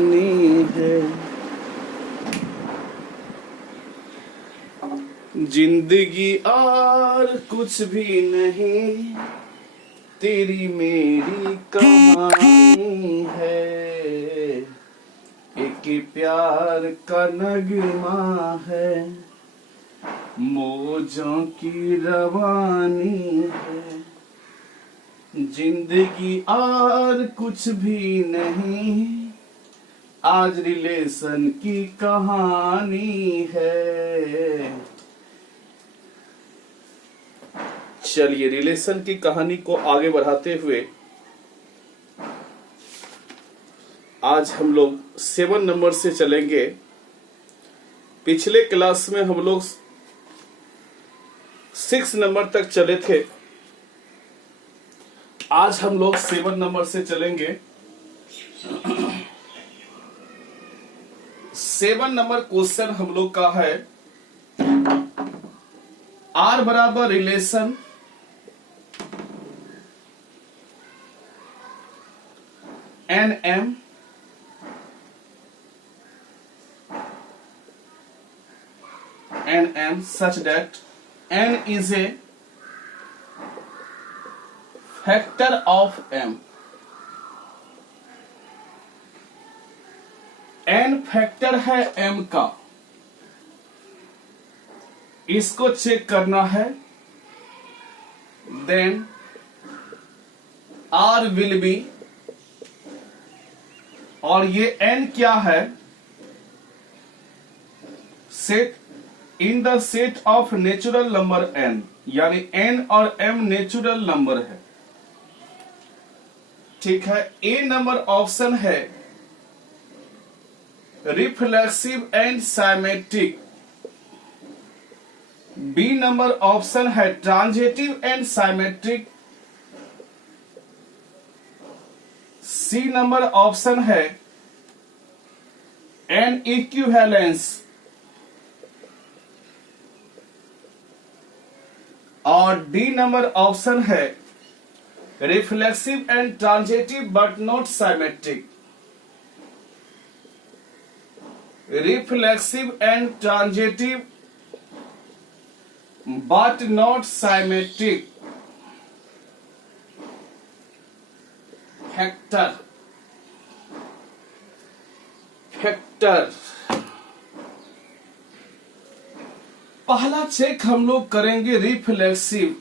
कहानी है। जिंदगी और कुछ भी नहीं, तेरी मेरी कहानी है। एक प्यार का नगमा है, मौजों की रवानी है। जिंदगी और कुछ भी नहीं, आज रिलेशन की कहानी है। चलिए रिलेशन की कहानी को आगे बढ़ाते हुए आज हम लोग 7 नंबर से चलेंगे। पिछले क्लास में हम लोग 6 नंबर तक चले थे। आज हम लोग 7 नंबर से चलेंगे। 7 नंबर क्वेश्चन हम लोग का है, आर बराबर relation N M such that n is a factor of m. n factor है m का, इसको चेक करना है। देन r will be, और ये n क्या है, set in the set of natural number n, यानी n और m नेचुरल नंबर है। ठीक है। ए नंबर ऑप्शन है reflexive and symmetric. B number option है transitive and symmetric. C number option है एन इक्विवेलेंस। और डी नंबर ऑप्शन है reflexive and transitive but not symmetric. Reflexive and transitive but not symmetric. Factor पहला check हम लोग करेंगे reflexive.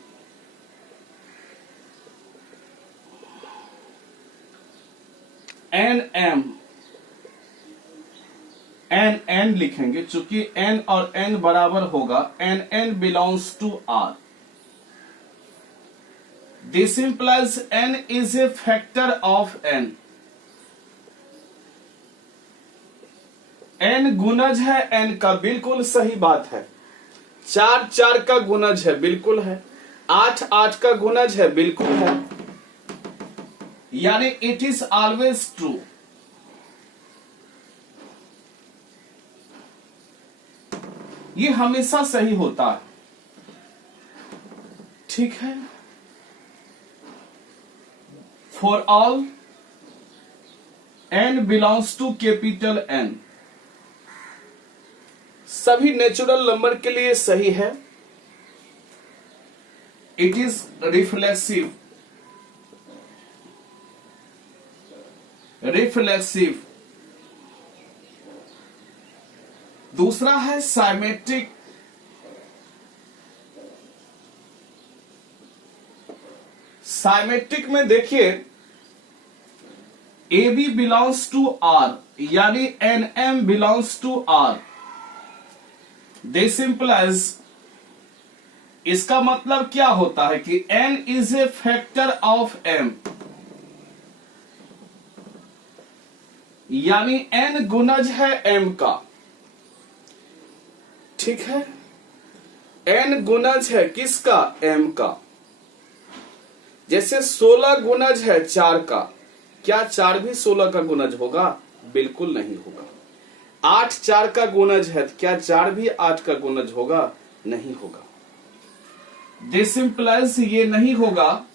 N लिखेंगे, चूंकि n और n बराबर होगा, n belongs to r। This implies n is a factor of n। n गुणज है n का, बिल्कुल सही बात है। 4 का गुणज है, बिल्कुल है। 8 का गुणज है, बिल्कुल है। यानी इट इज ऑलवेज ट्रू। ये हमेशा सही होता है। ठीक है। For all n belongs to capital N, सभी नेचुरल नंबर के लिए सही है। It is reflexive. दूसरा है साइमेट्रिक। साइमेट्रिक में देखिए A B belongs to R, यानी N M belongs to R. This implies, इसका मतलब क्या होता है कि n is a factor of m, यानी n गुणज है m का। ठीक है। n गुणज है किसका, m का। जैसे 16 गुणज है 4 का, क्या 4 भी 16 का गुणज होगा? बिल्कुल नहीं होगा। 8 4 का गुणज है, क्या 4 भी 8 का गुणज होगा? नहीं होगा। दिस इंप्लाइज, ये नहीं होगा।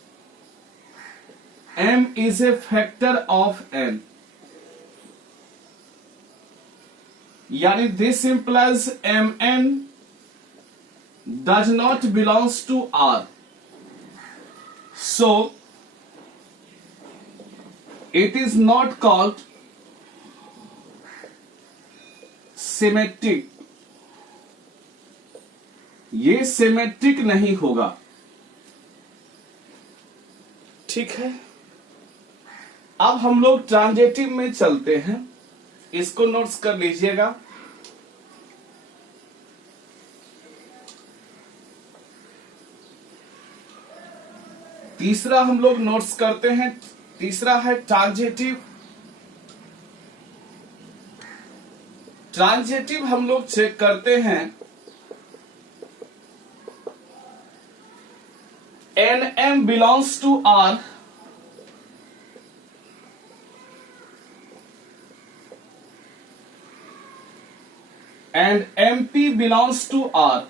m is a factor of n, यानी this implies M N does not belongs to R, so it is not called symmetric, ये सिमेट्रिक नहीं होगा। ठीक है, अब हम लोग ट्रांजेटिव में चलते हैं, इसको नोट्स कर लीजिएगा। तीसरा हम लोग नोट्स करते हैं, तीसरा है ट्रांजेटिव। ट्रांजेटिव हम लोग चेक करते हैं N M belongs to R, and M P belongs to R.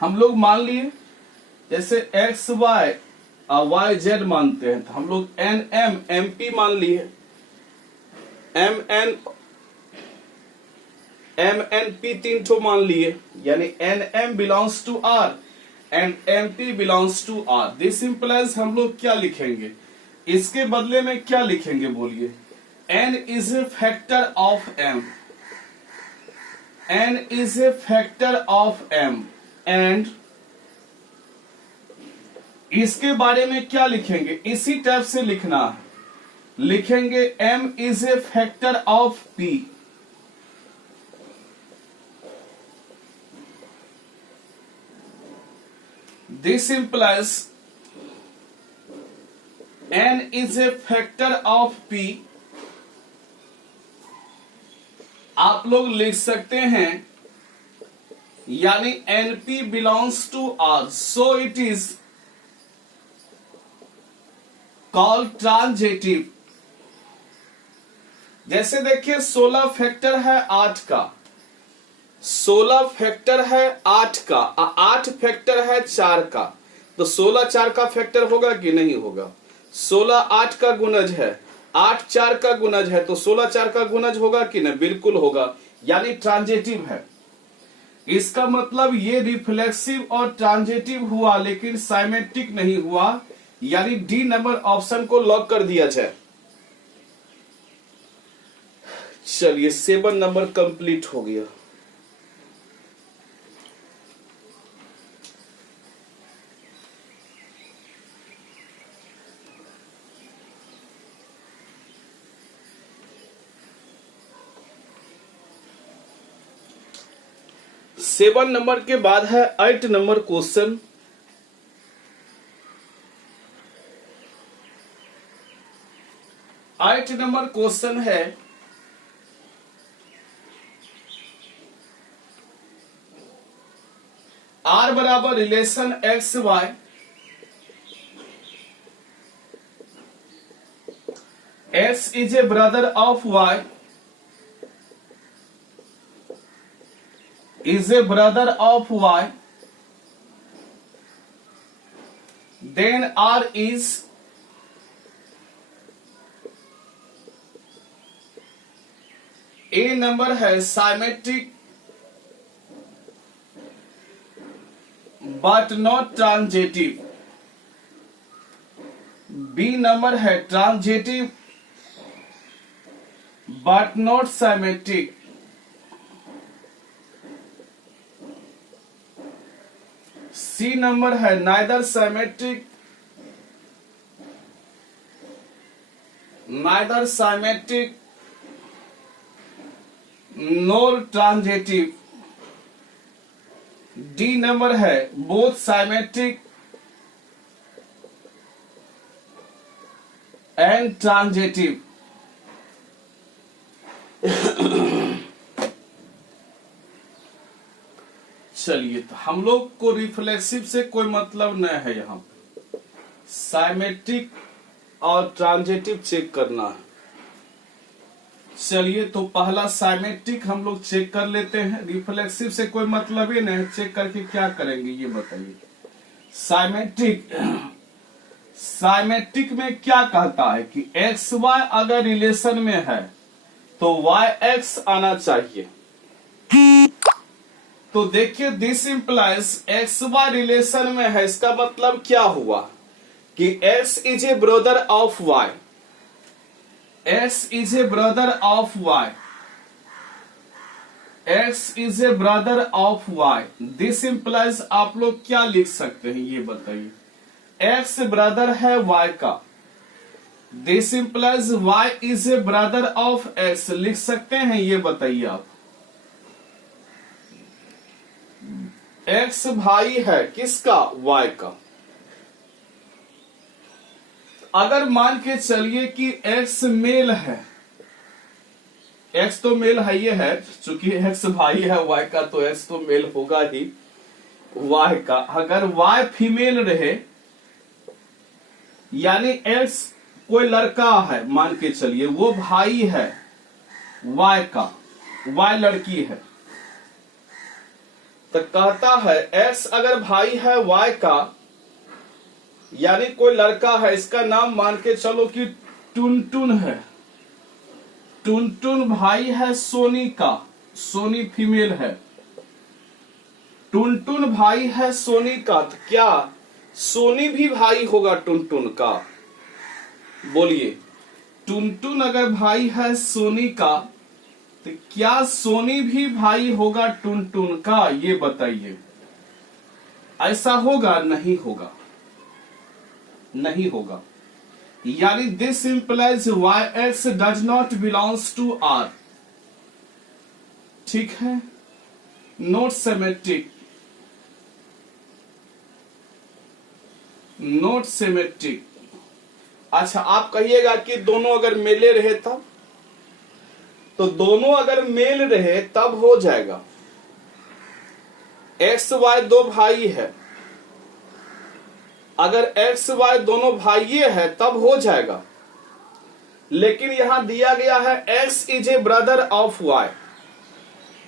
हम लोग मान लिए जैसे एक्स वाई और वाई जेड मानते हैं, तो हम लोग एन एम एम पी मान लिए, एम एन पी तीन ठो मान लिए, यानी N M belongs to R and M P belongs to R. This implies हम लोग क्या लिखेंगे, इसके बदले में क्या लिखेंगे बोलिए, n is a factor of m, n is a factor of m, and इसके बारे में क्या लिखेंगे, इसी टाइप से लिखना है, लिखेंगे m is a factor of p। This implies n is a factor of p। आप लोग लिख सकते हैं यानी NP belongs to R, so it is called transitive. जैसे देखिए 16 फैक्टर है 8 का, 16 फैक्टर है 8 का, 8 फैक्टर है 4 का, तो 16 4 का फैक्टर होगा कि नहीं होगा। 16 8 का गुणज है, 8 4 का गुणज है, तो 16 4 का गुणज होगा कि नहीं, बिल्कुल होगा, यानी ट्रांजेटिव है। इसका मतलब ये रिफ्लेक्सिव और ट्रांजेटिव हुआ लेकिन साइमेट्रिक नहीं हुआ, यानी डी नंबर ऑप्शन को लॉक कर दिया जाए। चलिए 7 नंबर कंप्लीट हो गया। सेवन नंबर के बाद है 8 नंबर क्वेश्चन। आठ नंबर क्वेश्चन है आर बराबर relation X Y, X is a brother of Y, is a brother of y, then R is A number है symmetric but not transitive, B number है transitive but not symmetric, C number है neither symmetric nor transitive, D number है both symmetric and transitive। चलिए तो हम लोग को reflexive से कोई मतलब नहीं है, यहां पे साइमेट्रिक और ट्रांजिटिव चेक करना है। चलिए तो पहला साइमेट्रिक हम लोग चेक कर लेते हैं, रिफ्लेक्सिव से कोई मतलब ही नहीं, चेक करके क्या करेंगे ये बताइए। साइमेट्रिक में क्या कहता है कि एक्स वाई अगर रिलेशन में है तो yx आना चाहिए। तो देखिए this implies X Y relation में है, इसका मतलब क्या हुआ कि x is a brother of y, x is a brother of y, x is a brother of y। This implies आप लोग क्या लिख सकते हैं ये बताइए, x ब्रदर है y का, this implies y is a brother of x लिख सकते हैं, ये बताइए आप। x भाई है किसका, y का। अगर मान के चलिए कि x मेल है, x तो मेल है ये है, चूंकि x भाई है y का तो x तो मेल होगा ही y का। अगर y फीमेल रहे यानी x कोई लड़का है मान के चलिए, वो भाई है y का, y लड़की है, तो कहता है x अगर भाई है y का यानी कोई लड़का है, इसका नाम मान के चलो कि टुनटुन है, टुनटुन भाई है सोनी का, सोनी फीमेल है, टुनटुन भाई है सोनी का, तो क्या सोनी भी भाई होगा टुनटुन का, बोलिए। टुनटुन अगर भाई है सोनी का तो क्या सोनी भी भाई होगा टुनटुन का, ये बताइए। ऐसा होगा, नहीं होगा, नहीं होगा। यानी this implies yx does not belongs to r, ठीक है, नॉट सिमेट्रिक, नॉट सिमेट्रिक। अच्छा आप कहिएगा कि दोनों अगर मेले रहे तब, तो दोनों अगर मेल रहे तब हो जाएगा। एक्स वाई दो भाई है, अगर एक्स वाई दोनों भाई है तब हो जाएगा, लेकिन यहां दिया गया है X is a brother of Y,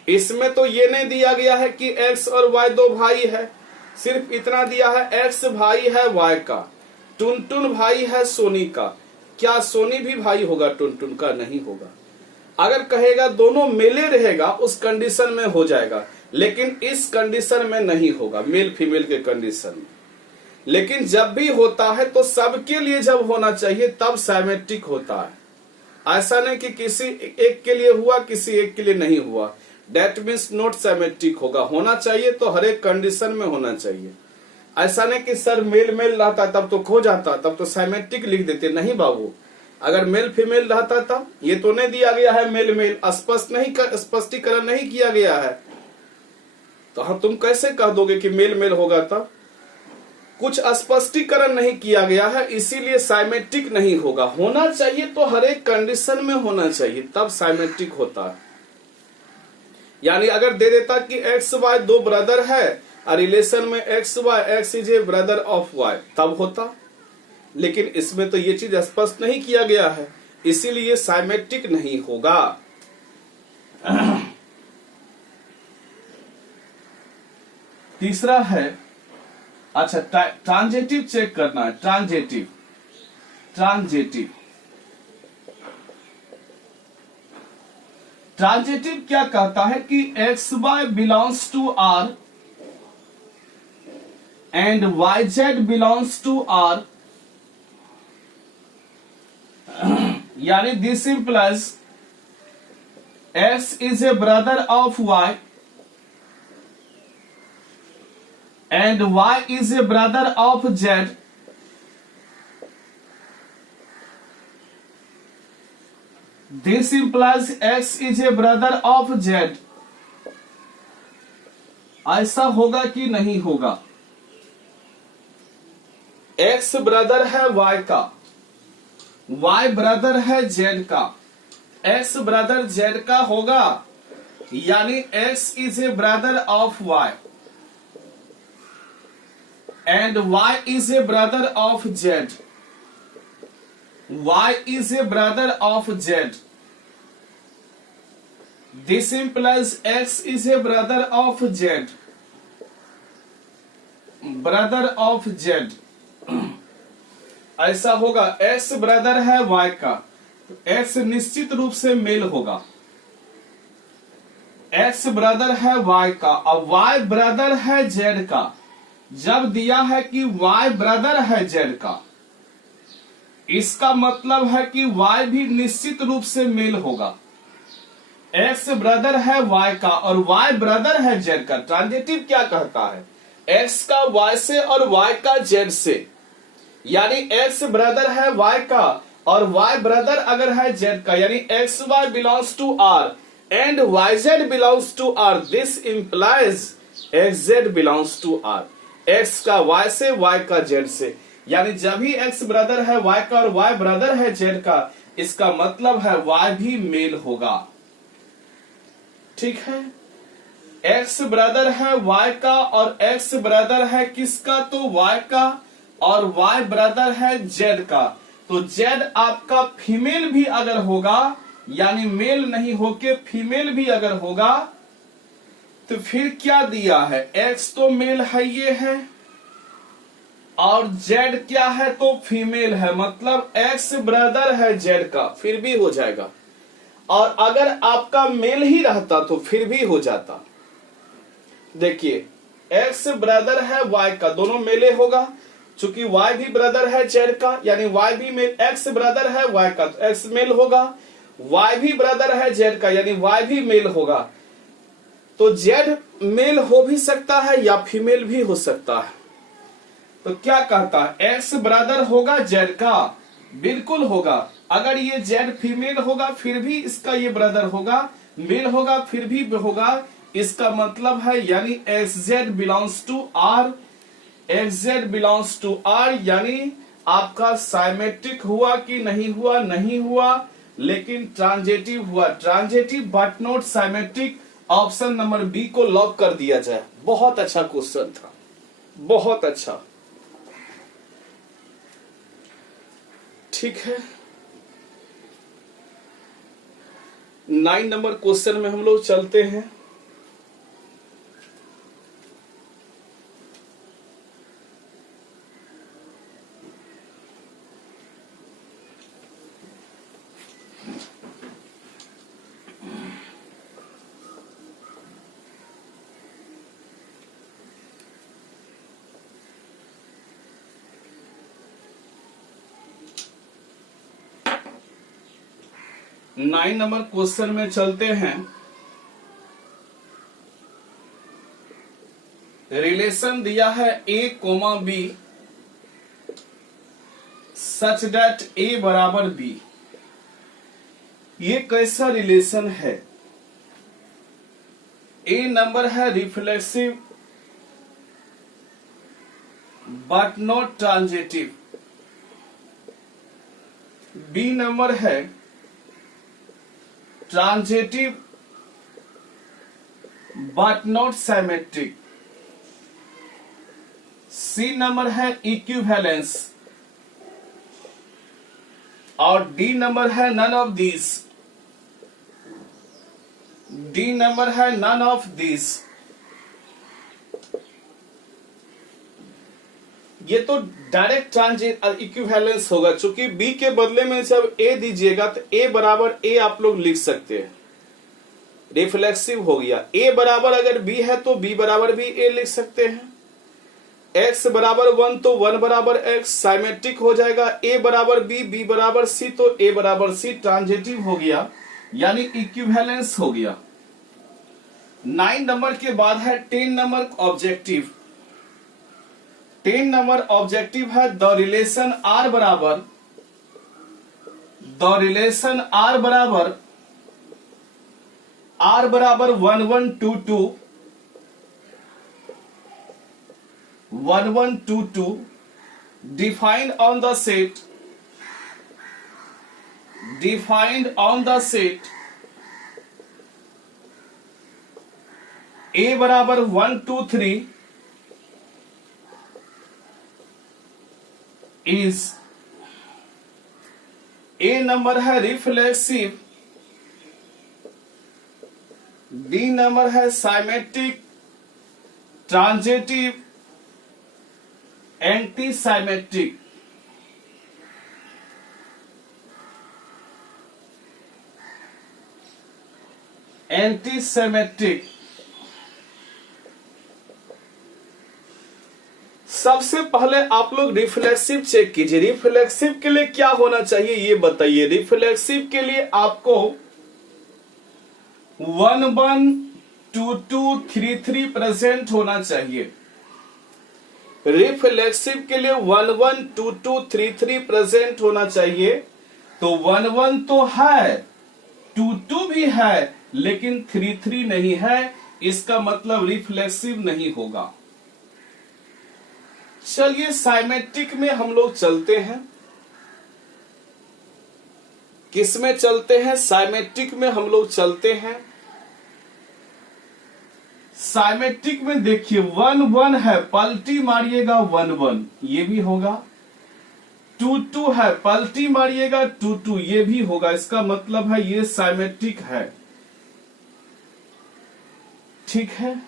इसमें तो ये नहीं दिया गया है कि एक्स और वाई दो भाई है, सिर्फ इतना दिया है एक्स भाई है वाई का, टुनटुन भाई है सोनी का। क्या सोनी भी भाई होगा टुनटुन का, नहीं होगा। अगर कहेगा दोनों मेले रहेगा उस कंडीशन में हो जाएगा, लेकिन इस कंडीशन में नहीं होगा, मेल फीमेल के कंडीशन में। लेकिन जब भी होता है तो सबके लिए जब होना चाहिए तब सिमेट्रिक होता है। ऐसा नहीं कि किसी एक के लिए हुआ किसी एक के लिए नहीं हुआ, डेट मीन्स नॉट सिमेट्रिक होगा। होना चाहिए तो हर एक कंडीशन में होना चाहिए। ऐसा नहीं कि सर मेल मेल रहता तब तो खो जाता, तब तो सिमेट्रिक लिख देते, नहीं बाबू। अगर मेल फीमेल रहता तब, ये तो नहीं दिया गया है मेल मेल, स्पष्टीकरण नहीं किया गया है, तो हम तुम कैसे कह दोगे कि मेल मेल होगा। तब कुछ स्पष्टीकरण नहीं किया गया है, इसीलिए सिमेट्रिक नहीं होगा। होना चाहिए तो हर एक कंडीशन में होना चाहिए तब सिमेट्रिक होता है। यानी अगर दे देता कि एक्स वाई दो ब्रदर है और रिलेशन में X Y, X is a brother of Y, तब होता। लेकिन इसमें तो ये चीज स्पष्ट नहीं किया गया है, इसीलिए सिमेट्रिक नहीं होगा। तीसरा है, अच्छा ट्रांजेटिव चेक करना है, ट्रांजेटिव, ट्रांजेटिव, ट्रांजेटिव क्या कहता है कि X Y belongs to R and Y Z belongs to R, यानी this implies X is a brother of Y and y is a brother of z, this implies x is a brother of z। ऐसा होगा कि नहीं होगा। x brother है y का, y brother है z का, x ब्रदर z का होगा, यानी x is a brother of y and y is a brother of z, y is a brother of z, this implies x is a brother of z, brother of z। ऐसा होगा, x brother है y का, तो x निश्चित रूप से mail होगा। X brother है वाई का और वाई ब्रदर है जेड का। जब दिया है कि वाई ब्रदर है जेड का, इसका मतलब है कि वाई भी निश्चित रूप से मेल होगा। एक्स ब्रदर है वाई का और वाई ब्रदर है जेड का। ट्रांजिटिव क्या कहता है? एक्स का वाई से और वाई का जेड से, यानी एक्स ब्रदर है वाई का और वाई ब्रदर अगर है जेड का, यानी X Y belongs to R and Y Z belongs to R, this implies X Z belongs to R. X का वाई से, वाई का जेड से, यानी जब भी एक्स ब्रदर है वाई का और वाई ब्रदर है जेड का, इसका मतलब है वाई भी मेल होगा। ठीक है, एक्स ब्रदर है वाई का और एक्स ब्रदर है किसका? तो वाई का, और वाई ब्रदर है जेड का। तो जेड आपका फीमेल भी अगर होगा, यानी मेल नहीं होके फीमेल भी अगर होगा, तो फिर क्या दिया है? एक्स तो मेल है, ये है, और जेड क्या है? तो फीमेल है, मतलब एक्स ब्रदर है जेड का, फिर भी हो जाएगा। और अगर आपका मेल ही रहता तो फिर भी हो जाता। देखिए, एक्स ब्रदर है वाई का, दोनों मेले होगा, चूंकि वाई भी ब्रदर है जेड का, यानी वाई भी मेल। एक्स ब्रदर है वाई का तो एक्स मेल होगा, वाई भी ब्रदर है जेड का, यानी वाई भी मेल होगा। तो जेड मेल हो भी सकता है या फीमेल भी हो सकता है। तो क्या कहता है? एक्स ब्रदर होगा जेड का, बिल्कुल होगा। अगर ये जेड फीमेल होगा फिर भी इसका ये ब्रदर होगा, मेल होगा फिर भी होगा। इसका मतलब है यानी X Z belongs to R, X Z belongs to R, यानी आपका साइमेट्रिक हुआ कि नहीं हुआ? नहीं हुआ, लेकिन ट्रांजिटिव हुआ। Transitive but not symmetric. Option number B को लॉक कर दिया जाए। बहुत अच्छा क्वेश्चन था, बहुत अच्छा। ठीक है, 9 नंबर क्वेश्चन में हम लोग चलते हैं। नाइन नंबर क्वेश्चन में चलते हैं। रिलेशन दिया है A comma B such that A बराबर बी। ये कैसा रिलेशन है? ए नंबर है reflexive but not transitive. B number है transitive but not symmetric. C number है इक्विवेलेंस और डी नंबर है none of this. D number है नन ऑफ दिस। ये तो डायरेक्ट ट्रांजिट इक्विवेलेंस होगा, चूंकि बी के बदले में जब ए दीजिएगा तो ए बराबर ए आप लोग लिख सकते हैं, रिफ्लेक्सिव हो गया। ए बराबर अगर बी है तो बी बराबर भी ए लिख सकते हैं। एक्स बराबर 1 तो 1 बराबर एक्स, साइमेट्रिक हो जाएगा। ए बराबर बी, बी बराबर सी तो ए बराबर सी, ट्रांजिटिव हो गया, यानी इक्विवेलेंस हो गया। 9 नंबर के बाद है 10 नंबर ऑब्जेक्टिव। 10 नंबर ऑब्जेक्टिव है द रिलेशन आर बराबर 1122 defined on the set a बराबर 1 2 3 is A नंबर है रिफ्लेक्सिव, बी नंबर है साइमेट्रिक, ट्रांजिटिव, एंटी साइमेट्रिक। एंटीसेमेटिक। सबसे पहले आप लोग रिफ्लेक्सिव चेक कीजिए। रिफ्लेक्सिव के लिए क्या होना चाहिए ये बताइए। रिफ्लेक्सिव के लिए आपको 112233 प्रेजेंट होना चाहिए। रिफ्लेक्सिव के लिए 112233 प्रेजेंट होना चाहिए। तो 11 तो है, 22 भी है, लेकिन 33 नहीं है। इसका मतलब रिफ्लेक्सिव नहीं होगा। चलिए साइमेट्रिक में हम लोग चलते हैं। किस में चलते हैं? साइमेट्रिक में हम लोग चलते हैं। साइमेट्रिक में देखिए 1 1 है, पलटी मारिएगा 1 1, ये भी होगा। 2 2 है, पलटी मारिएगा 2 2, ये भी होगा। इसका मतलब है ये साइमेट्रिक है। ठीक है।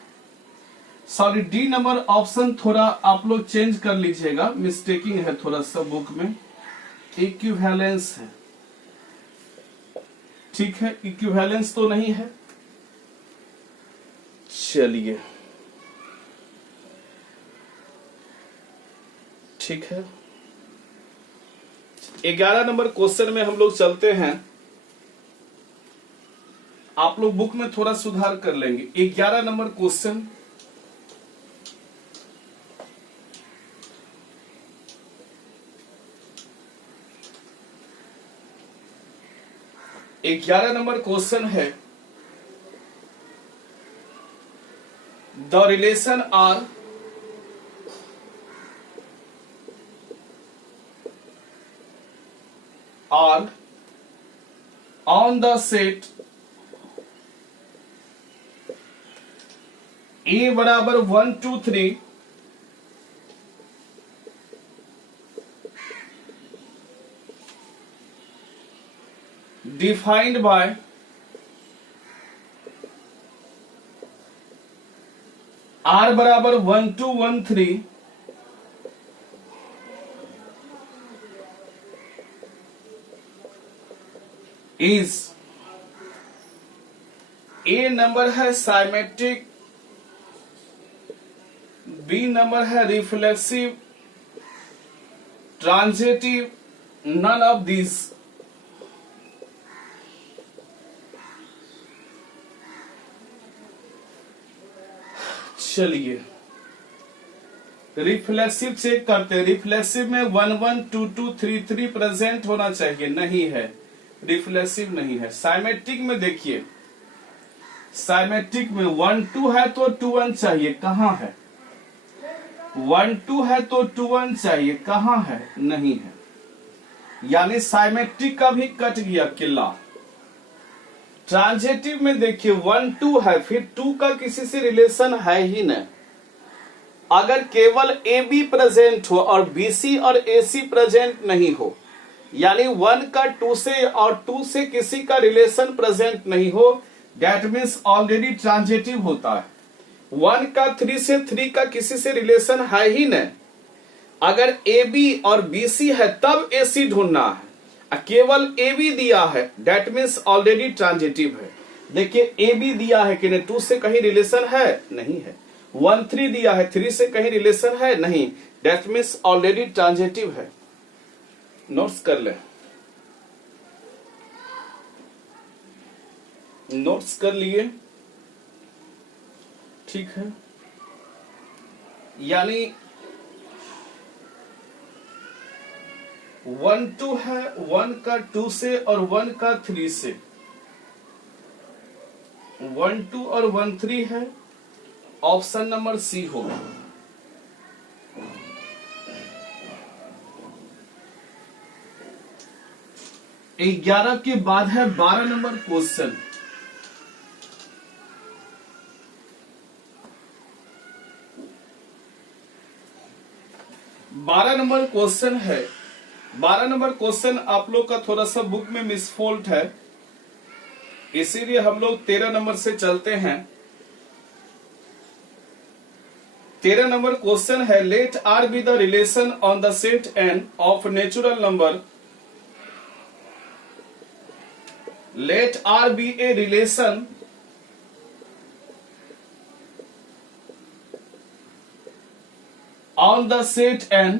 सॉरी, डी नंबर ऑप्शन थोड़ा आप लोग चेंज कर लीजिएगा, मिस्टेकिंग है थोड़ा सा बुक में। इक्विवेलेंस है। ठीक है, इक्विवेलेंस तो नहीं है। चलिए ठीक है। 11 नंबर क्वेश्चन में हम लोग चलते हैं। आप लोग बुक में थोड़ा सुधार कर लेंगे। 11 नंबर क्वेश्चन, एक 11 नंबर क्वेश्चन है, the relation R on the set A बराबर 1 2 3 defined by R बराबर 1 2 1 3 is A नंबर है साइमेट्रिक, B नंबर है reflexive, transitive, none of this. चलिए रिफ्लेक्सिव चेक करते हैं। रिफ्लेक्सिव में 1 1 2 2 3 3 प्रेजेंट होना चाहिए, नहीं है, रिफ्लेक्सिव नहीं है। साइमेट्रिक में देखिए, साइमेट्रिक में 1 2 है तो 2 1 चाहिए, कहां है? 1 2 है तो 2 1 चाहिए, कहां है? नहीं है। यानी साइमेट्रिक का भी कट गया किला। ट्रांजिटिव में देखिए 1 2 है, फिर 2 का किसी से रिलेशन है ही नहीं। अगर केवल ए बी प्रेजेंट हो और बी सी और ए सी प्रेजेंट नहीं हो, यानी 1 का 2 से और 2 से किसी का रिलेशन प्रेजेंट नहीं हो, दैट मीन्स ऑलरेडी ट्रांजिटिव होता है। 1 का 3 से 3 का किसी से रिलेशन है ही नहीं। अगर ए बी और बी सी है तब ए सी ढूंढना है। केवल ए बी दिया है, दैट मीन्स ऑलरेडी ट्रांजिटिव है। देखिए ए बी दिया है कि नहीं, 2 से कहीं रिलेशन है? नहीं है। 1 3 दिया है, 3 से कहीं रिलेशन है? नहीं, दैट मीन्स ऑलरेडी ट्रांजिटिव है। नोट्स कर ले, नोट्स कर लिए? ठीक है। यानी 1 2 है, 1 का 2 से और 1 का 3 से, 1 2 और 1 3 है। ऑप्शन नंबर सी होगा। एक 11 के बाद है 12 नंबर क्वेश्चन। बारह नंबर क्वेश्चन है। 12 नंबर क्वेश्चन आप लोग का थोड़ा सा बुक में मिसफॉल्ट है, इसीलिए हम लोग 13 नंबर से चलते हैं। 13 नंबर क्वेश्चन है, let R be the relation on the set N of natural number. Let R be a relation on the set n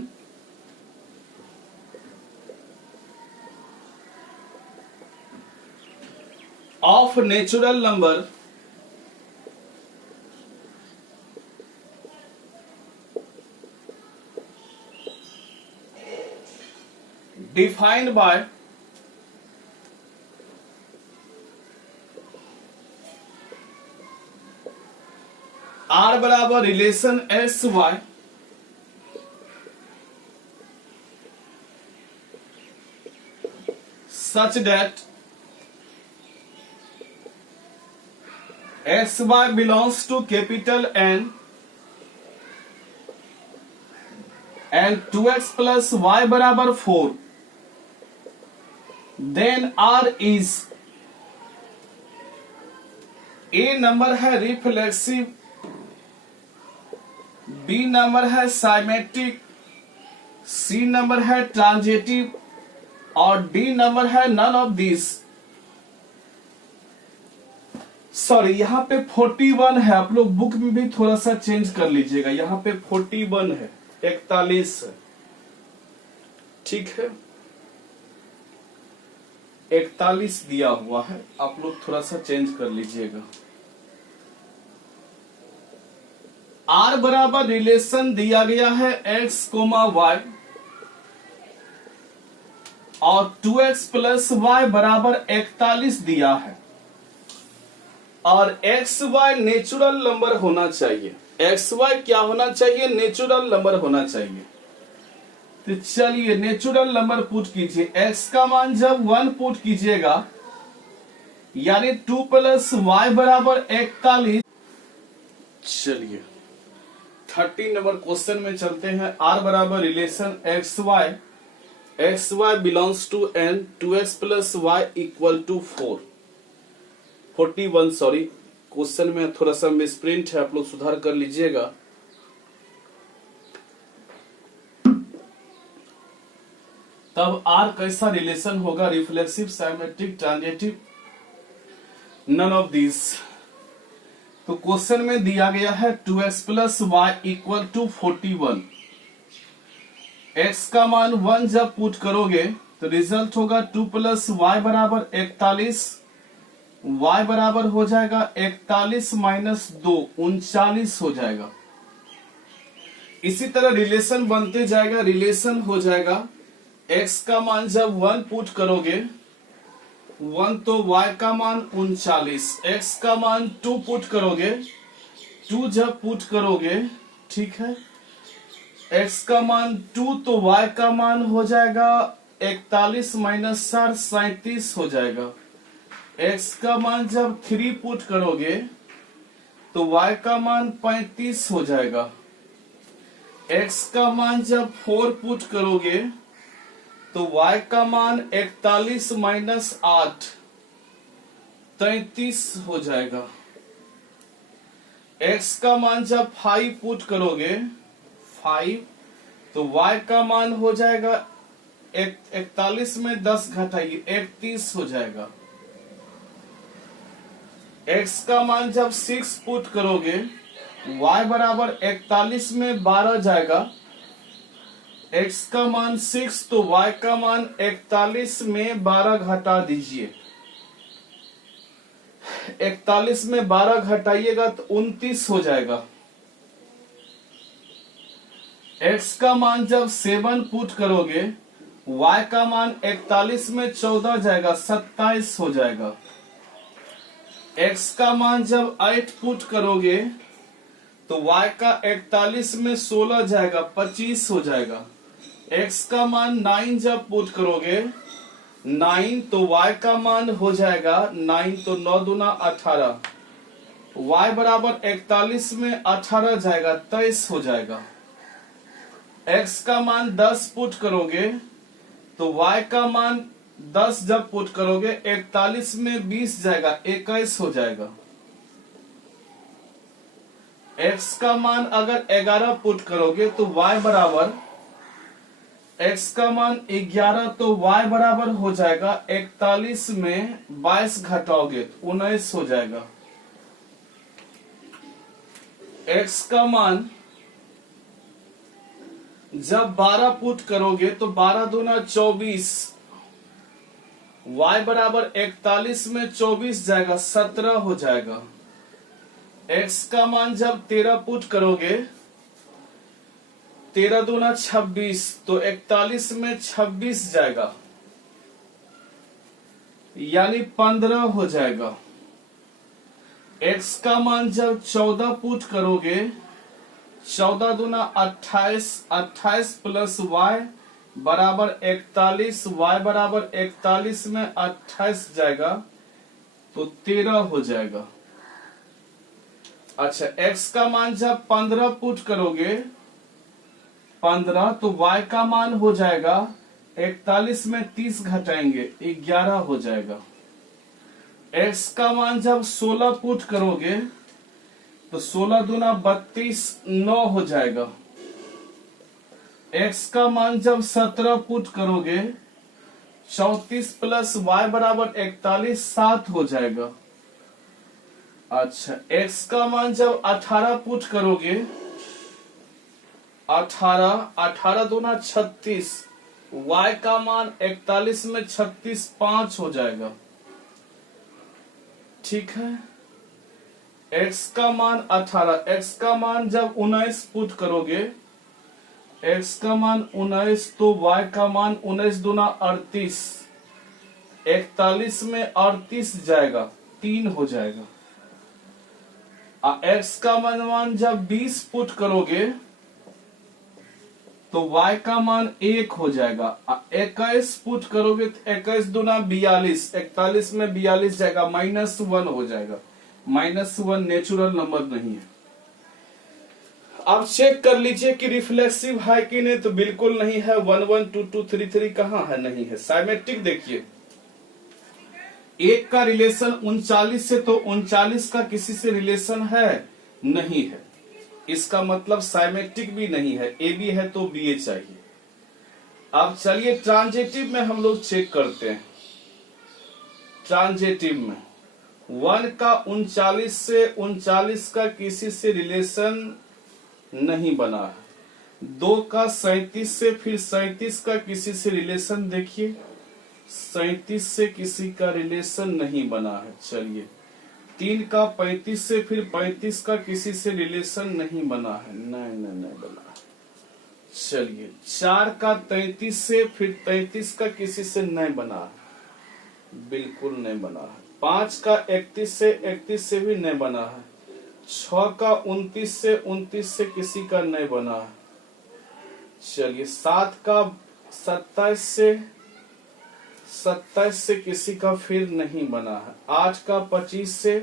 of natural number defined by R बराबर relation S Y such that S Y belongs to capital N and 2x plus y बराबर 4, then R is A number है reflexive, B number है symmetric, C number है transitive और D number है none of this. Sorry, यहाँ पे 41 है, आप लोग बुक में भी थोड़ा सा चेंज कर लीजिएगा। यहाँ पे 41 है, 41 है, ठीक है, 41 दिया हुआ है, आप लोग थोड़ा सा चेंज कर लीजिएगा। R बराबर रिलेशन दिया गया है x, y और 2x प्लस y बराबर 41 दिया है और एक्स वाई नेचुरल नंबर होना चाहिए। एक्स वाई क्या होना चाहिए? नेचुरल नंबर होना चाहिए। तो चलिए नेचुरल नंबर पुट कीजिए। x का मान जब 1 पुट कीजिएगा यानी 2 प्लस वाई बराबर 41। चलिए 30 नंबर क्वेश्चन में चलते हैं। R बराबर relation X Y belongs to n, 2x plus Y equal to 4। 41 sorry, question में थोड़ा सा मिसप्रिंट है, आप लोग सुधार कर लीजिएगा। तब R कैसा रिलेशन होगा? Reflexive, symmetric, transitive, none of this. तो क्वेश्चन में दिया गया है 2x plus Y equal to 41। x का मान 1 जब पुट करोगे तो रिजल्ट होगा 2 प्लस वाई बराबर 41। y बराबर हो जाएगा 41 माइनस 2, 39 हो जाएगा। इसी तरह रिलेशन बनते जाएगा। रिलेशन हो जाएगा x का मान जब 1 पुट करोगे 1 तो y का मान 39, x का मान 2 पुट करोगे, 2 जब पुट करोगे, ठीक है, x का मान 2 तो y का मान हो जाएगा 41 माइनस 4, 37 हो जाएगा। x का मान जब 3 पुट करोगे तो y का मान 35 हो जाएगा। x का मान जब 4 पुट करोगे तो y का मान 41 माइनस 8, 33 हो जाएगा। x का मान जब 5 पुट करोगे 5 तो y का मान हो जाएगा 41 में 10 घटाइए 31 हो जाएगा। x का मान जब 6 पुट करोगे y बराबर 41 में 12 जाएगा। x का मान 6 तो y का मान 41 में 12 घटा दीजिए। 41 में 12 घटाइएगा तो 29 हो जाएगा। x का मान जब 7 पुट करोगे y का मान 41 में 14 जाएगा, 27 हो जाएगा। x का मान जब 8 पुट करोगे तो y का 41 में 16 जाएगा, 25 हो जाएगा। x का मान 9 जब पुट करोगे 9 तो y का मान हो जाएगा 9 तो 9 दूना 18, y बराबर 41 में 18 जाएगा, 23 हो जाएगा। x का मान 10 पुट करोगे तो y का मान 10 जब पुट करोगे 41 में 20 जाएगा, 21 हो जाएगा। x का मान अगर 11 पुट करोगे तो y बराबर, x का मान 11 तो y बराबर हो जाएगा 41 में 22 घटाओगे तो 19 हो जाएगा। x का मान जब 12 पुट करोगे तो 12 दूना 24, y बराबर 41 में 24 जाएगा, 17 हो जाएगा। x का मान जब 13 पुट करोगे, 13 दूना 26, तो 41 में 26 जाएगा, यानी 15 हो जाएगा। x का मान जब 14 पुट करोगे, 14 दूना 28, 28 प्लस y बराबर 41, y बराबर 41 में 28 जाएगा, तो 13 हो जाएगा। अच्छा, x का मान जब 15 पुट करोगे, 15, तो y का मान हो जाएगा 41 में 30 घटाएंगे 11 हो जाएगा। x का मान जब 16 पुट करोगे, तो 16 दूना 32, 9 हो जाएगा। x का मान जब 17 पुट करोगे, 34 प्लस y बराबर 41, 7 हो जाएगा। अच्छा, x का मान जब 18 पुट करोगे, 18 दूना 36, y का मान 41 में 36, 5 हो जाएगा। ठीक है, x का मान 18, x का मान जब 19 पुट करोगे, x का मान 19, तो y का मान 19 दूना 38, 41 में 38 जाएगा, 3 हो जाएगा। x का मान जब 20 पुट करोगे, तो y का मान 1 हो जाएगा। 21 पुट करोगे तो 21 दूना 42, 41 में 42 जाएगा, -1 हो जाएगा। -1 नेचुरल नंबर नहीं है। आप चेक कर लीजिए कि रिफ्लेक्सिव है कि नहीं, तो बिल्कुल नहीं है। 1 1 2 2 3 3 कहां है, नहीं है। साइमेट्रिक देखिए, 1 का रिलेशन 39 से, तो 39 का किसी से रिलेशन है, नहीं है। इसका मतलब साइमेट्रिक भी नहीं है। ए बी है तो बी ए चाहिए। अब चलिए ट्रांजिटिव में हम लोग चेक करते हैं। ट्रांजिटिव में 1 का 39 से 39 का किसी से रिलेशन नहीं बना है। 2 का 37 से, फिर 37 का किसी से रिलेशन देखिए, 37 से किसी का रिलेशन नहीं बना है। चलिए, 3 का 35 से, फिर 35 का किसी से रिलेशन नहीं बना है, नहीं बना है। चलिए, 4 का 33 से, फिर 33 का किसी से नहीं बना है, बिल्कुल नहीं बना है। 5 का 31 से, 31 से भी नहीं बना है। 6 का 29 से, 29 से किसी का नहीं बना है। चलिए, 7 का 27 से, 27 से किसी का फिर नहीं बना है। 8 का 25 से,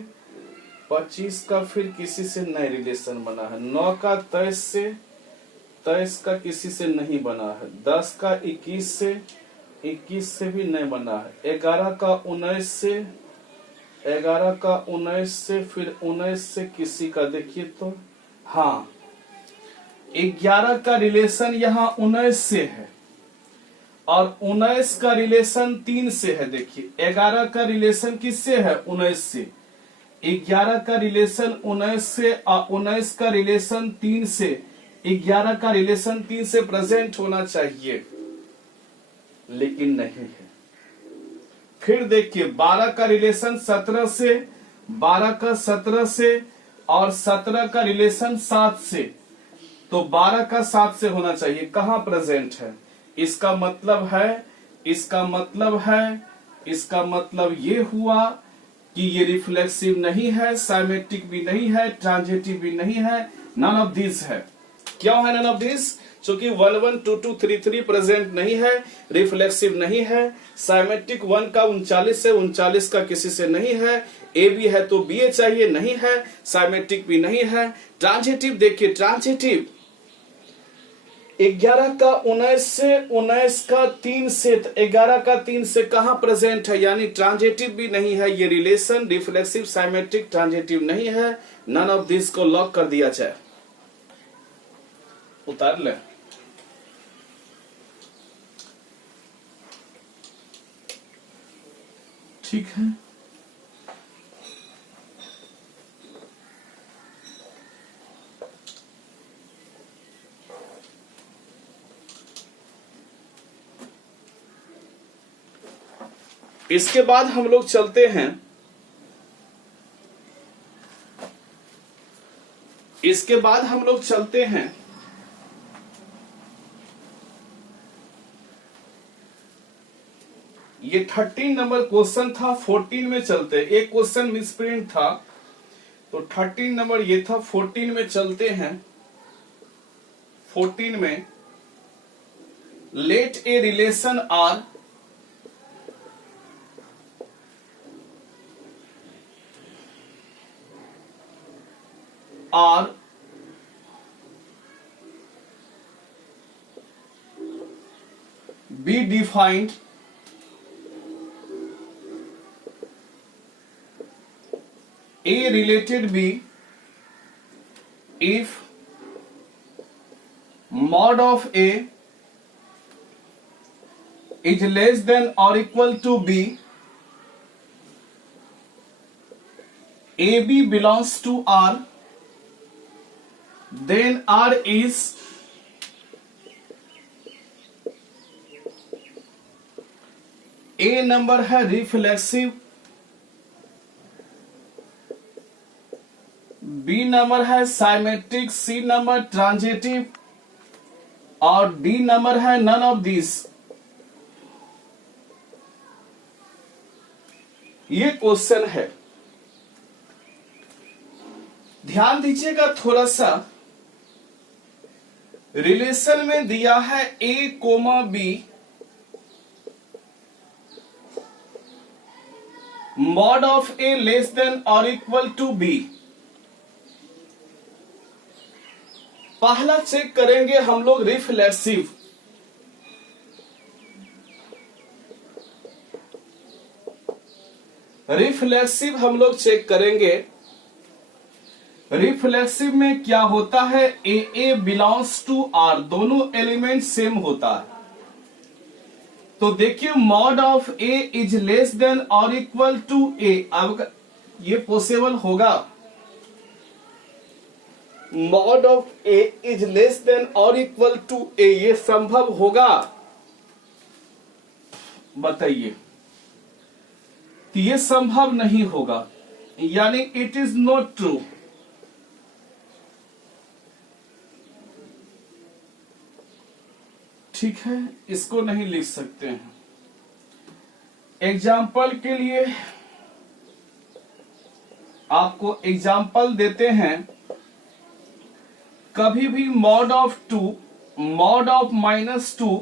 25 का फिर किसी से नहीं रिलेशन बना है। 9 का 23 से, 23 का किसी से नहीं बना है। 10 का 21 से, 21 से भी नहीं बना है। 11 का 19 से, 11 का 19 से, फिर 19 से किसी का देखिए तो, हाँ, 11 का रिलेशन यहाँ 19 से है, और 19 का रिलेशन 3 से है। देखिए, 11 का रिलेशन किससे है, 19 से। 11 का रिलेशन 19 से, और 19 का रिलेशन 3 से। 11 का रिलेशन 3 से प्रेजेंट होना चाहिए, लेकिन नहीं है। फिर देखिए, 12 का रिलेशन 17 से, 12 का 17 से, और 17 का रिलेशन 7 से, तो 12 का 7 से होना चाहिए। कहां प्रेजेंट है? इसका मतलब ये हुआ कि ये रिफ्लेक्सिव नहीं है, साइमेट्रिक भी नहीं है, ट्रांजिटिव भी नहीं है, नन ऑफ दिस है। क्यों है नन ऑफ दिस? क्योंकि 1 1 2 2 3 3 प्रेजेंट नहीं है, रिफ्लेक्सिव नहीं है, साइमेट्रिक 1 का 39 से 39 का किसी से नहीं है, ए बी है तो बी ए चाहिए, नहीं है, साइमेट्रिक भी नहीं है। ट्रांजिटिव देखिए, ट्रांजिटिव 11 का 19 से, 19 का 3 से, 11 का 3 से कहां प्रेजेंट है, यानी ट्रांजिटिव भी नहीं है। ये रिलेशन रिफ्लेक्सिव, साइमेट्रिक, ट्रांजिटिव नहीं है। नन ऑफ दिस को लॉक कर दिया जाए, उतार ले। ठीक है, इसके बाद हम लोग चलते हैं, इसके बाद हम लोग चलते हैं ये 13 नंबर क्वेश्चन था। 14 में चलते, एक क्वेश्चन मिसप्रिंट था तो 13 नंबर ये था। 14 में चलते हैं। 14 में let a relation R be defined A related B if mod of A is less than or equal to B, AB belongs to R, then R is A number है reflexive, B number है symmetric, C number transitive और D number है none of this. ये question है, ध्यान दीजिएगा थोड़ा सा। रिलेशन में दिया है A comma B, mod of A less than और इक्वल टू B। पहला चेक करेंगे हम लोग रिफ्लेक्सिव। रिफ्लेक्सिव हम लोग चेक करेंगे। रिफ्लेक्सिव में क्या होता है, ए बिलोंग्स टू आर, दोनों एलिमेंट सेम होता है। तो देखिए mod of A is less than और इक्वल टू ए, अब ये पॉसिबल होगा। Mod of A is less than और इक्वल टू ए, ये संभव होगा? बताइए। तो ये संभव नहीं होगा, यानी इट इज नॉट ट्रू। ठीक है, इसको नहीं लिख सकते हैं। एग्जाम्पल के लिए आपको एग्जाम्पल देते हैं। कभी भी mod of two, mod of -2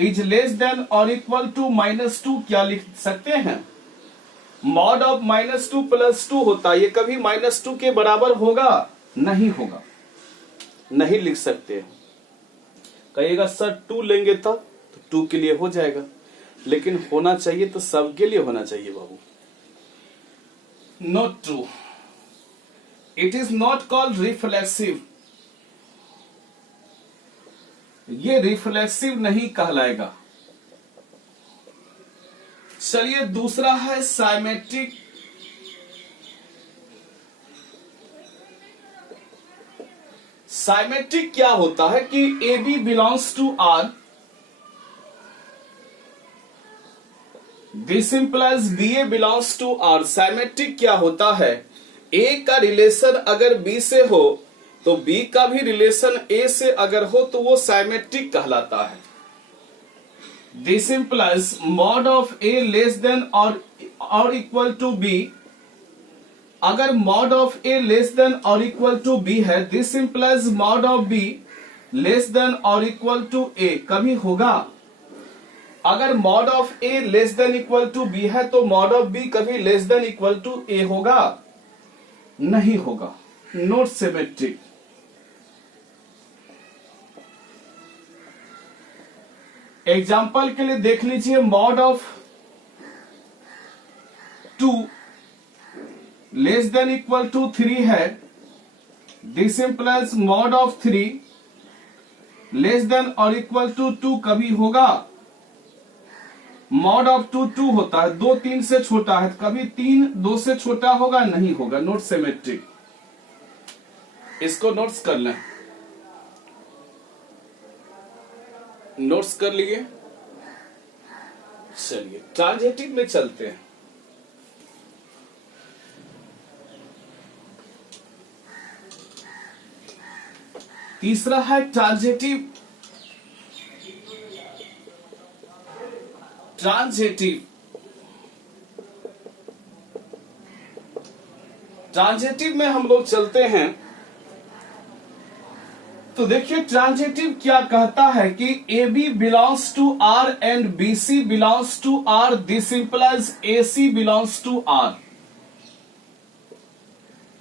is less than और इक्वल टू -2 क्या लिख सकते हैं? मॉड ऑफ -2 + 2 होता है, ये कभी -2 के बराबर होगा? नहीं होगा, नहीं लिख सकते हैं। कहिएगा सर 2 लेंगे तो 2 के लिए हो जाएगा, लेकिन होना चाहिए तो सबके लिए होना चाहिए बाबू। Not true, it is not called reflexive. ये रिफ्लेक्सिव नहीं कहलाएगा। चलिए दूसरा है साइमेट्रिक। साइमेट्रिक क्या होता है कि A B belongs to R, this implies B A belongs to R. Symmetric क्या होता है, ए का रिलेशन अगर बी से हो तो बी का भी रिलेशन ए से अगर हो तो वो साइमेट्रिक कहलाता है। This implies mod of A less than और इक्वल टू बी, अगर mod of A less than और इक्वल टू बी है, this implies mod of B less than और इक्वल टू ए कभी होगा? अगर mod of A less than equal to B है तो मॉड ऑफ बी कभी less than equal to A होगा? नहीं होगा, नॉट सिमेट्रिक। एग्जाम्पल के लिए देख लीजिए, mod of 2 less than equal to 3 है, this implies mod of 3 less than और इक्वल टू 2 कभी होगा? मॉड ऑफ 2 2 होता है, 2 3 से छोटा है, कभी 3 2 से छोटा होगा? नहीं होगा, नॉट सिमेट्रिक। इसको नोट्स कर लें, नोट्स कर लिए। चलिए ट्रांजिटिव में चलते हैं। तीसरा है ट्रांजिटिव। ट्रांजिटिव ट्रांजिटिव में हम लोग चलते हैं तो देखिए ट्रांजिटिव क्या कहता है कि A B belongs to R and B C belongs to R, this implies A C belongs to R.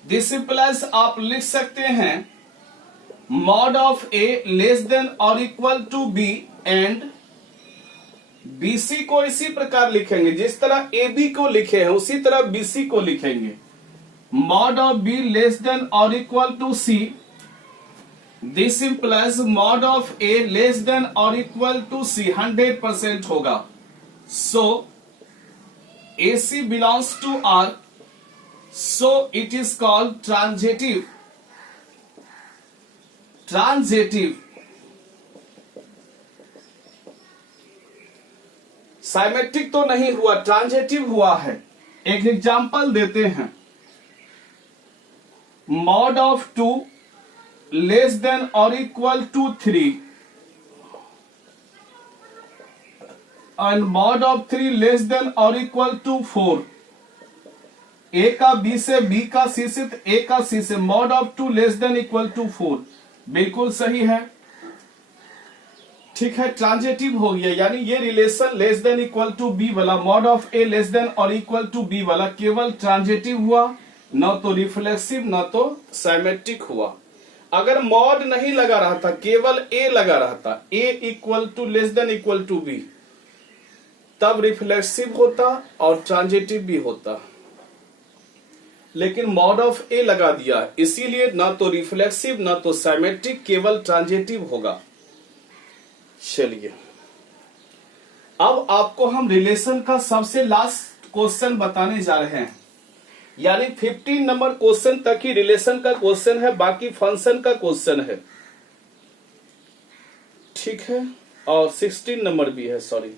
This implies आप लिख सकते हैं mod of A less than और equal to B and B C को इसी प्रकार लिखेंगे जिस तरह ए बी को लिखे हैं उसी तरह बी सी को लिखेंगे। Mod of B less than और equal to C, this implies mod of A less than और इक्वल टू सी 100% होगा। So A C belongs to R, so it is called transitive. Transitive symmetric तो नहीं हुआ, transitive हुआ है। एक example देते हैं, मॉड ऑफ 2 लेस देन और equal to 3 and mod of 3 less than और इक्वल टू 4। ए का बी से, बी का सी से, ए का सी से, mod of 2 less than equal to 4। बिल्कुल सही है, ठीक है, ट्रांजिटिव हो गया। यानी ये relation less than equal to B वाला, mod of A less than और इक्वल टू बी वाला केवल ट्रांजिटिव हुआ, न तो रिफ्लेक्सिव न तो साइमेट्रिक हुआ। अगर मॉड नहीं लगा रहा था, केवल ए लगा रहा था, A equal to less than equal to B, तब रिफ्लेक्सिव होता और ट्रांजिटिव भी होता। लेकिन मॉड ऑफ ए लगा दिया, इसीलिए ना तो रिफ्लेक्सिव ना तो साइमेट्रिक, केवल ट्रांजिटिव होगा। चलिए अब आपको हम रिलेशन का सबसे लास्ट क्वेश्चन बताने जा रहे हैं। यानी 15 नंबर क्वेश्चन तक ही रिलेशन का क्वेश्चन है, बाकी फंक्शन का क्वेश्चन है, ठीक है, और 16 नंबर भी है, सॉरी,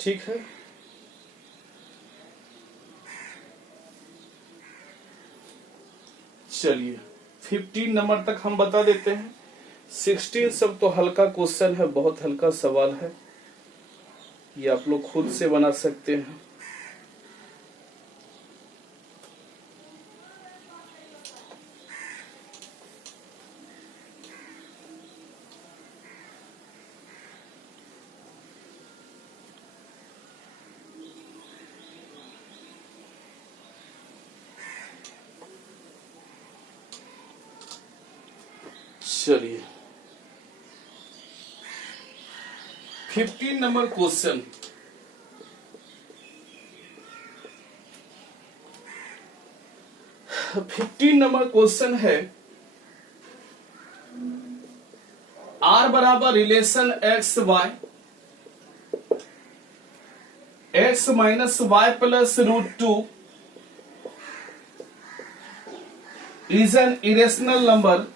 ठीक है। चलिए 15 नंबर तक हम बता देते हैं, 16 सब तो हल्का क्वेश्चन है, बहुत हल्का सवाल है, ये आप लोग खुद से बना सकते हैं। चलिए 15 नंबर क्वेश्चन, है आर बराबर relation X Y, X minus Y plus √2 is an irrational number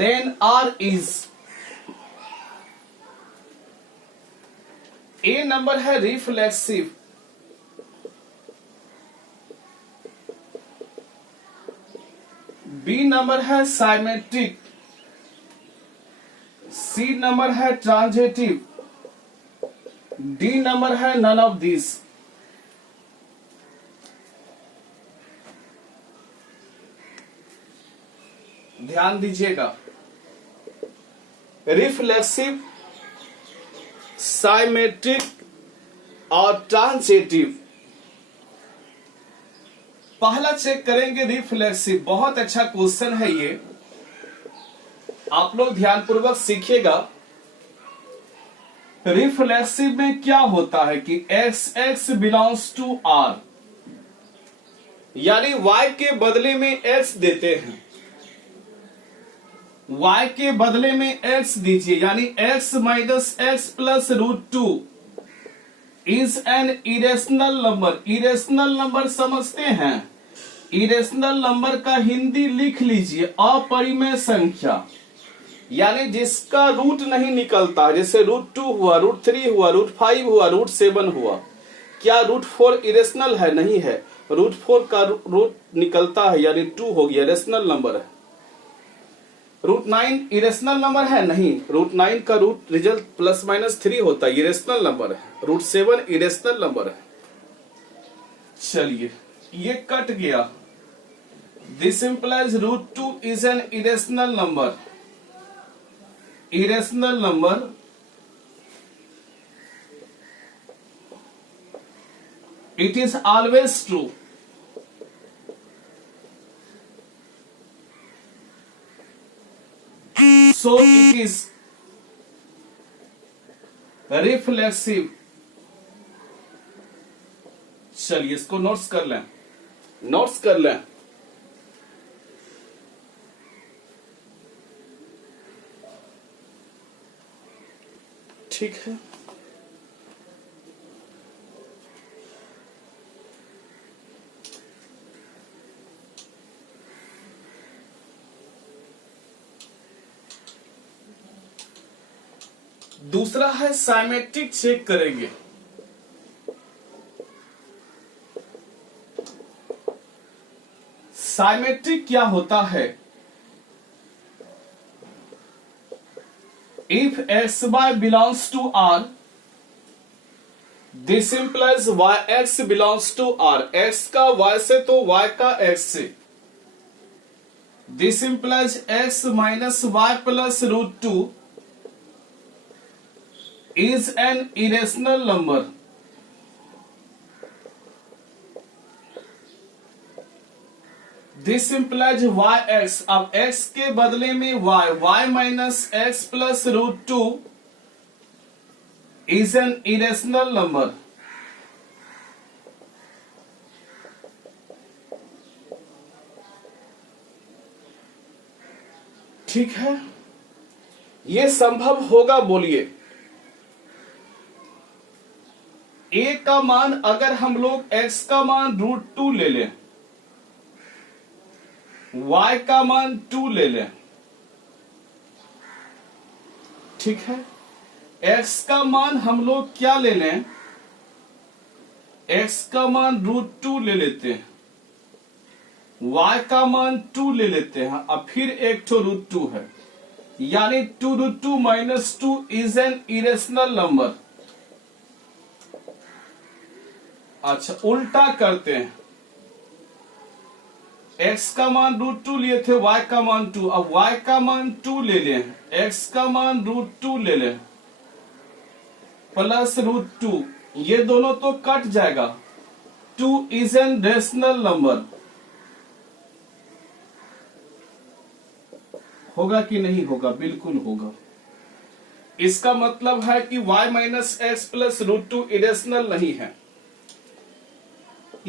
then R is, A number है रिफ्लेक्सिव, B नंबर है साइमेट्रिक, C नंबर है ट्रांजिटिव, D नंबर है नन ऑफ दिस। ध्यान दीजिएगा, reflexive, symmetric और transitive. पहला check करेंगे reflexive, बहुत अच्छा क्वेश्चन है ये, आप लोग ध्यानपूर्वक सीखिएगा। रिफ्लेक्सिव में क्या होता है कि X X belongs to R, यानी y के बदले में x देते हैं, y के बदले में x दीजिए, यानी x minus X plus √2 is an irrational number. Irrational number समझते हैं? इरेशनल नंबर का हिंदी लिख लीजिए, अपरिमेय संख्या, यानी जिसका रूट नहीं निकलता। जैसे √2 हुआ, √3 हुआ, √5 हुआ, √7 हुआ। क्या √4 इरेशनल है? नहीं है। √4 का रूट निकलता है, यानी 2 हो गया, रेशनल नंबर है। √9 इरेशनल नंबर है? नहीं। √9 का रूट रिजल्ट ±3 होता है, इरेशनल नंबर है। √7 इरेशनल नंबर है। चलिए, ये कट गया। This implies √2 is an irrational number. Irrational number it is always true. So it is reflexive. चलिए इसको नोट्स कर लें, नोट्स कर लें। ठीक है, दूसरा है साइमेट्रिक चेक करेंगे। साइमेट्रिक क्या होता है? If X Y belongs to R, this implies Y X belongs to R. X का वाई से तो वाई का एक्स से। This implies X minus Y plus √2 is an irrational number. This implies yx, अब x के बदले में y minus x plus √2 is an irrational number. ठीक है, ये संभव होगा? बोलिए। a का मान अगर हम लोग x का मान √2 ले लें, y का मान 2 ले लें, ठीक है। x का मान हम लोग क्या ले लें? x का मान √2 ले लेते हैं, y का मान 2 ले लेते हैं, अब फिर एक तो √2 है, यानी 2√2 minus 2 is an irrational number. अच्छा, उल्टा करते हैं। x का मान √2 लिए थे, y का मान 2, अब y का मान 2 ले लें, x का मान √2 ले लें प्लस √2, ये दोनों तो कट जाएगा। 2 इज एन रेशनल नंबर। होगा कि नहीं होगा? बिल्कुल होगा। इसका मतलब है कि y minus X plus √2 irrational नहीं है,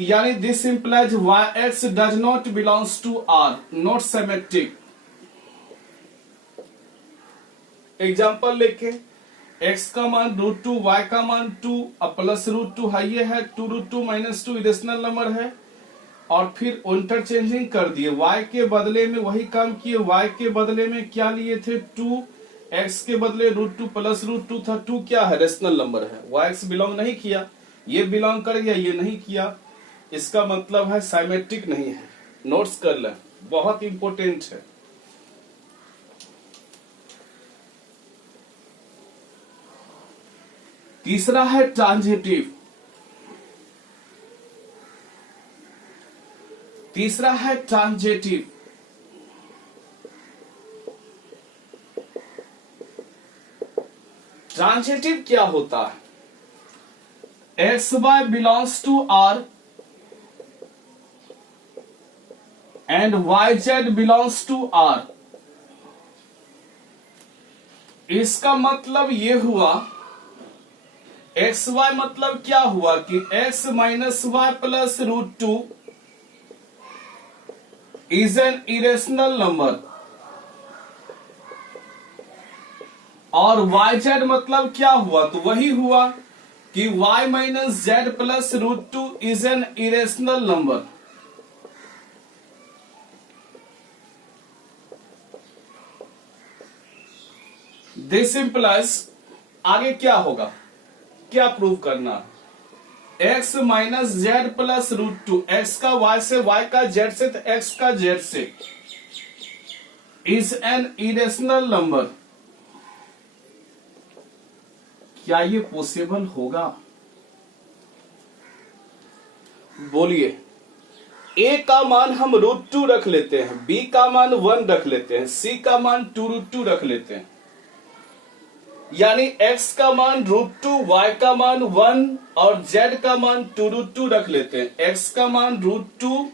यानी this implies yx does not belongs to r, not symmetric. Example लेके, x का मान √2, y का मान 2, अब प्लस √2 है, ये है 2√2 माइनस 2 इरेशनल नंबर है, और फिर इंटरचेंजिंग कर दिए। y के बदले में वही काम किए, y के बदले में क्या लिए थे? 2, x के बदले √2 प्लस √2 था। 2 क्या है? रेशनल नंबर है। yx बिलोंग नहीं किया, ये बिलोंग कर गया, ये नहीं किया। इसका मतलब है साइमेट्रिक नहीं है। नोट्स कर लें, बहुत इंपॉर्टेंट है। तीसरा है ट्रांजिटिव। तीसरा है ट्रांजिटिव। ट्रांजिटिव क्या होता है? X Y belongs to R and yz belongs to r। इसका मतलब ये हुआ, xy मतलब क्या हुआ कि x minus Y plus √2 is an irrational number, और yz मतलब क्या हुआ? तो वही हुआ कि y minus Z plus root two is an irrational number. This implies, आगे क्या होगा, क्या प्रूव करना, x minus Z plus root two, x का y से, y का z से, तो x का z से, इज एन इरेशनल नंबर। क्या ये पॉसिबल होगा? बोलिए। a का मान हम रूट टू रख लेते हैं, b का मान 1 रख लेते हैं, c का मान 2 रूट टू रख लेते हैं, यानी x का मान रूट टू, y का मान 1 और z का मान 2 रूट टू रख लेते हैं। x का मान रूट टू,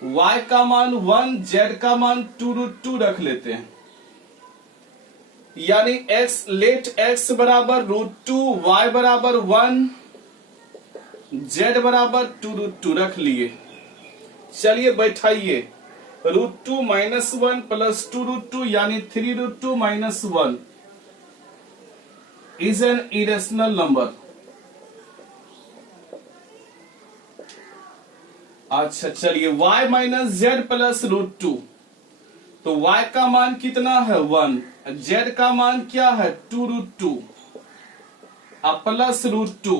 y का मान 1, z का मान 2 रूट टू रख लेते हैं, यानी लेट x बराबर रूट टू, y बराबर 1, z बराबर 2 रूट टू रख लिए। चलिए बैठाइए, root two minus 1 plus 2 root two यानी 3 root two minus 1 is an irrational number. अच्छा चलिए, y minus Z plus root two, तो y का मान कितना है 1, z का मान क्या है 2 रूट टू, अब plus root two,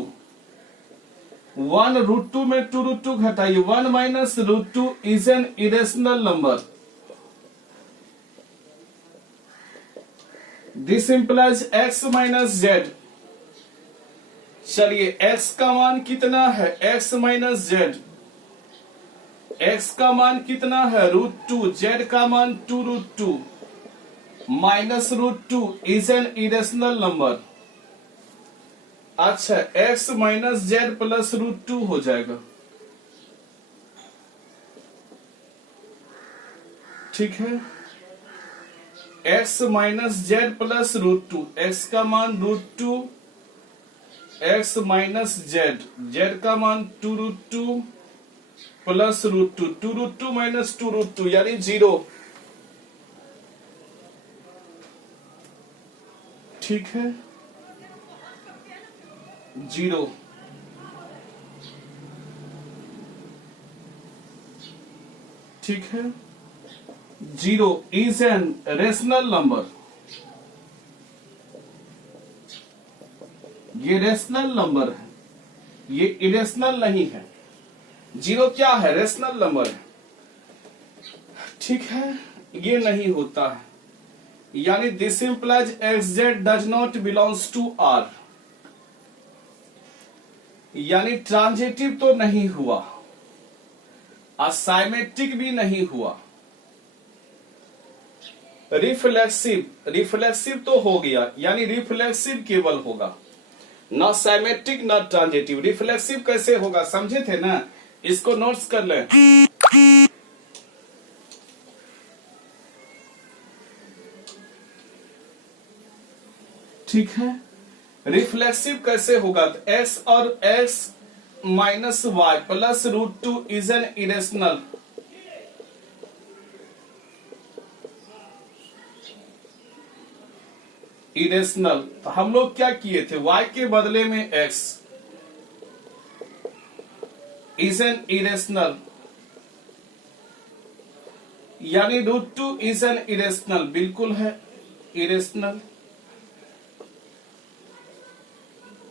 1 root two में 2 रूट टू घटाइए, 1 minus root two is an irrational number. This implies x minus z। चलिए x का मान कितना है, x माइनस z, x का मान कितना है रूट टू, z का मान 2 root two minus root two is an irrational number. अच्छा, x minus Z plus root two हो जाएगा, ठीक है। x minus Z plus root two, x का मान root two, x minus z, z का मान 2 root two plus root two, 2 root two minus 2 root two यानी 0, ठीक है, 0। ठीक है, 0 इज एन रेशनल नंबर। ये रेशनल नंबर है, ये इरेशनल नहीं है। 0 क्या है, रेशनल नंबर है, ठीक है, ये नहीं होता है, यानी this implies xz does not belongs to r, यानी ट्रांजिटिव तो नहीं हुआ, असाइमेट्रिक भी नहीं हुआ, रिफ्लेक्सिव तो हो गया, यानी रिफ्लेक्सिव केवल होगा, ना साइमेट्रिक ना ट्रांजिटिव। रिफ्लेक्सिव कैसे होगा समझे थे ना, इसको नोट्स कर लें। ठीक है, रिफ्लेक्सिव कैसे होगा, तो x और x minus Y plus root two is an irrational. Irrational, तो हम लोग क्या किए थे, y के बदले में x इज एन इरेशनल, यानी root two is an irrational, बिल्कुल है इरेशनल।